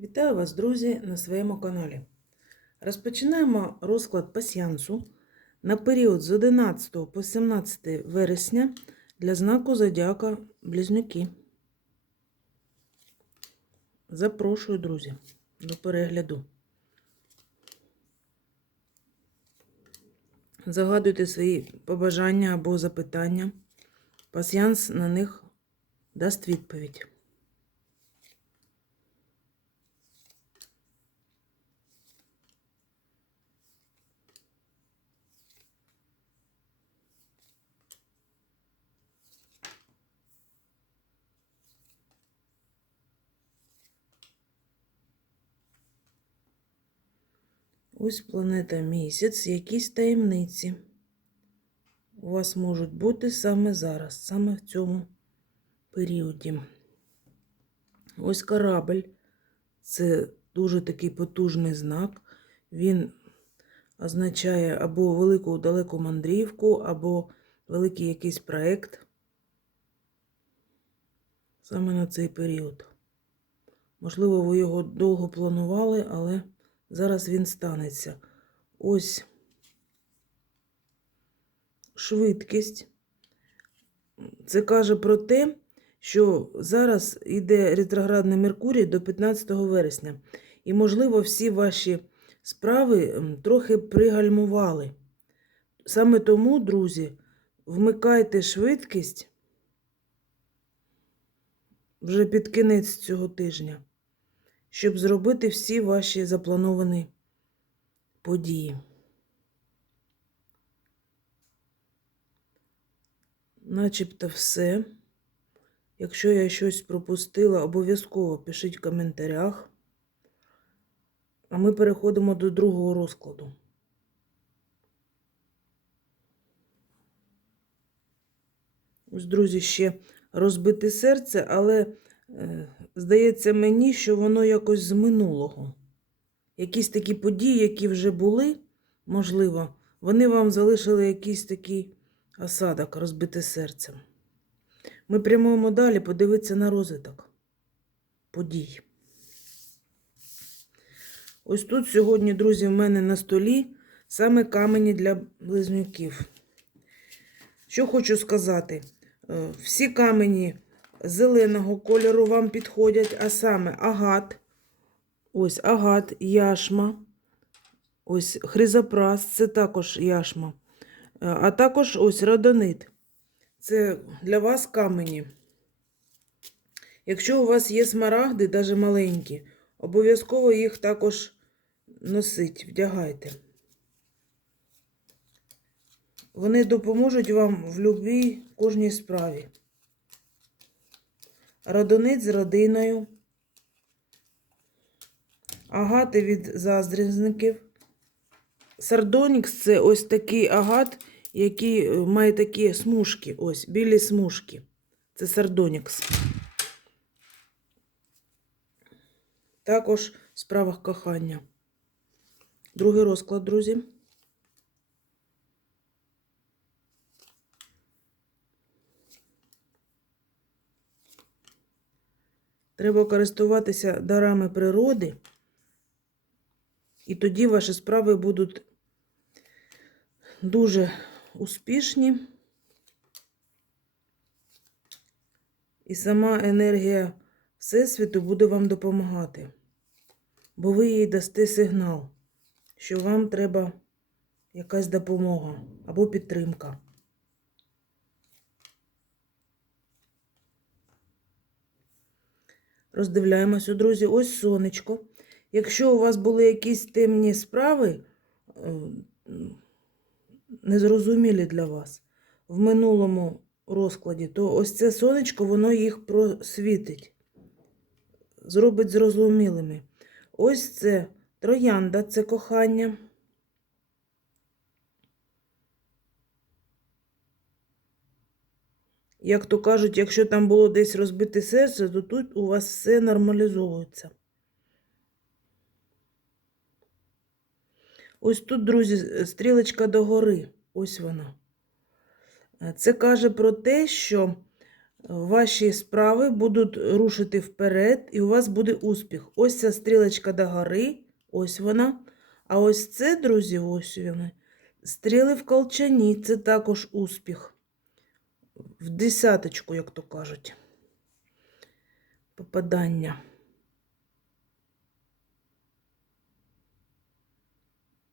Вітаю вас, друзі, на своєму каналі. Розпочинаємо розклад пасіянсу на період з 11 по 17 вересня для знаку Зодіака Близнюки. Запрошую, друзі, до перегляду. Загадуйте свої побажання або запитання. Пасіянс на них дасть відповідь. Ось планета місяць, якісь таємниці у вас можуть бути саме зараз, саме в цьому періоді. Ось корабль це дуже такий потужний знак. Він означає або велику далеку мандрівку, або великий якийсь проєкт саме на цей період. Можливо, ви його довго планували, але зараз він станеться. Ось швидкість. Це каже про те, що зараз йде ретроградний Меркурій до 15 вересня. І, можливо, всі ваші справи трохи пригальмували. Саме тому, друзі, вмикайте швидкість вже під кінець цього тижня, щоб зробити всі ваші заплановані події. Начебто все. Якщо я щось пропустила, обов'язково пишіть в коментарях. А ми переходимо до другого розкладу. Ось, друзі, ще розбите серце, але здається мені, що воно якось з минулого. Якісь такі події, які вже були, можливо, вони вам залишили якийсь такий осадок, розбите серцем. Ми прямуємо далі подивитися на розвиток подій. Ось тут сьогодні, друзі, в мене на столі саме камені для близнюків. Що хочу сказати, Е, всі камені зеленого кольору вам підходять, а саме агат, ось агат, яшма, ось хризопрас, це також яшма, Е, а також ось родонит. Це для вас камені. Якщо у вас є смарагди, навіть маленькі, обов'язково їх також носить, вдягайте. Вони допоможуть вам в любій кожній справі. Родонит з родиною. Агати від заздрізників. Сардонікс це ось такий агат, який е, має такі смужки. Ось, білі смужки. Це сардонікс. Також в справах кохання. Другий розклад, друзі. Треба користуватися дарами природи, і тоді ваші справи будуть дуже успішні. І сама енергія Всесвіту буде вам допомагати, бо ви їй дасте сигнал, що вам треба якась допомога або підтримка. Роздивляємося, друзі, ось сонечко. Якщо у вас були якісь темні справи, е, незрозумілі для вас в минулому розкладі, то ось це сонечко, воно їх просвітить, зробить зрозумілими. Ось це троянда, це кохання. Як то кажуть, якщо там було десь розбите серце, то тут у вас все нормалізовується. Ось тут, друзі, стрілочка догори. Ось вона. Це каже про те, що ваші справи будуть рушити вперед, і у вас буде успіх. Ось ця стрілочка до гори, ось вона. А ось це, друзі, ось вони. Стріли в колчані це також успіх. В десяточку, як то кажуть. Попадання.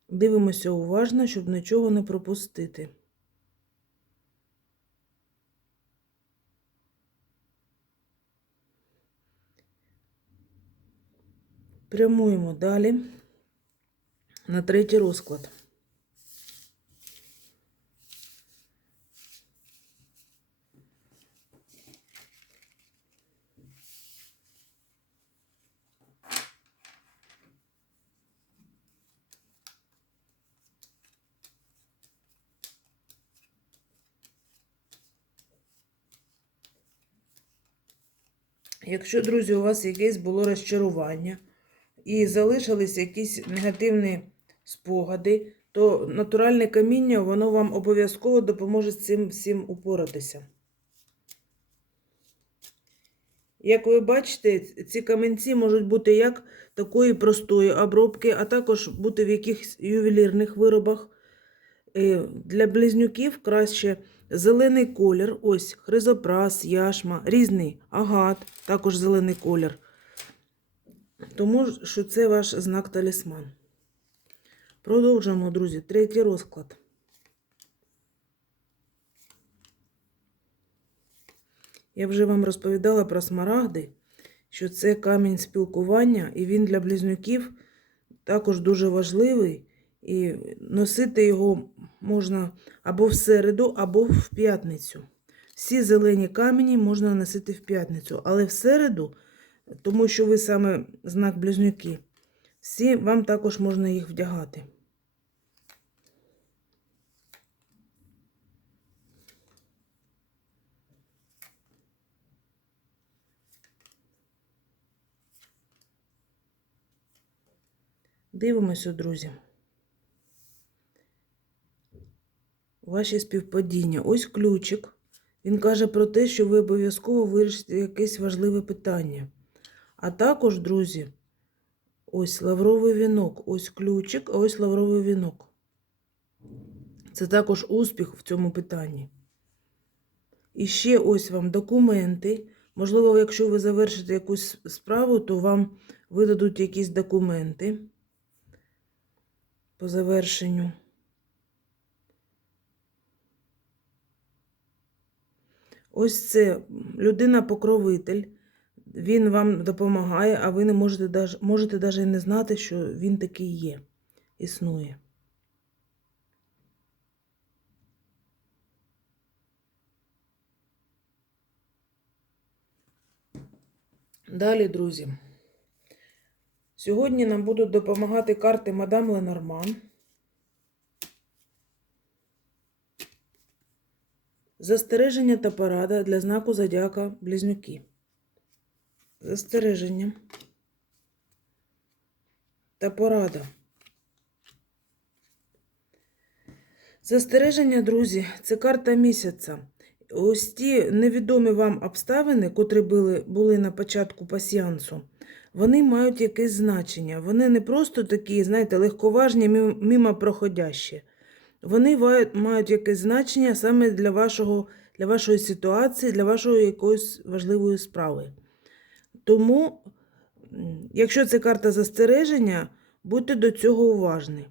Дивимося уважно, щоб нічого не пропустити. Прямуємо далі на третій розклад. Якщо, друзі, у вас якесь було розчарування і залишились якісь негативні спогади, то натуральне каміння воно вам обов'язково допоможе з цим всім упоратися. Як ви бачите, ці камінці можуть бути як такої простої обробки, а також бути в якихось ювелірних виробах. Е, Для близнюків краще зелений колір, ось хризопрас, яшма, різний агат, також зелений колір. Тому що це ваш знак талісман. Продовжуємо, друзі, третій розклад. Я вже вам розповідала про смарагди, що це камінь спілкування, і він для близнюків також дуже важливий. І носити його можна або в середу, або в п'ятницю. Всі зелені камені можна носити в п'ятницю, але в середу, тому що ви саме знак близнюки, всі вам також можна їх вдягати. Дивимося, друзі. Ваші співпадіння. Ось ключик. Він каже про те, що ви обов'язково вирішите якесь важливе питання. А також, друзі, ось лавровий вінок, ось ключик, а ось лавровий вінок. Це також успіх в цьому питанні. І ще ось вам документи. Можливо, якщо ви завершите якусь справу, то вам видадуть якісь документи по завершенню. Ось це людина-покровитель. Він вам допомагає, а ви не можете можете навіть не знати, що він такий є, існує. Далі, друзі. Сьогодні нам будуть допомагати карти Мадам Ленорман. Застереження та порада для знаку Зодіака Близнюки. Застереження та порада. Застереження, друзі, це карта місяця. Ось ті невідомі вам обставини, котрі були, були на початку пасіансу, вони мають якесь значення. Вони не просто такі, знаєте, легковажні, мимо проходящі. Вони мають якесь значення саме для, вашого, для вашої ситуації, для вашої якоїсь важливої справи. Тому, якщо це карта застереження, будьте до цього уважні,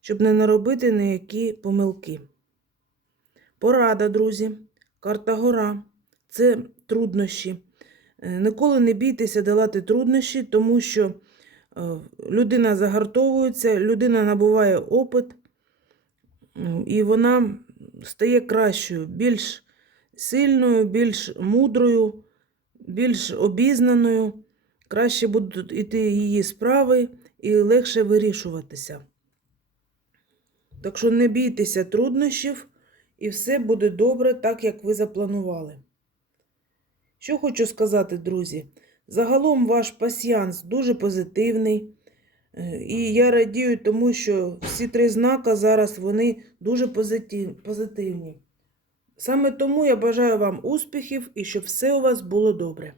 щоб не наробити ніякі помилки. Порада, друзі, карта гора це труднощі. Е, Ніколи не бійтеся долати труднощі, тому що е, людина загартовується, людина набуває опит, і вона стає кращою, більш сильною, більш мудрою, більш обізнаною. Краще будуть іти її справи і легше вирішуватися. Так що не бійтеся труднощів, і все буде добре, так як ви запланували. Що хочу сказати, друзі? Загалом ваш пасіянс дуже позитивний. Е, І я радію тому, що всі три знака зараз вони дуже позитивні. Саме тому я бажаю вам успіхів і щоб все у вас було добре.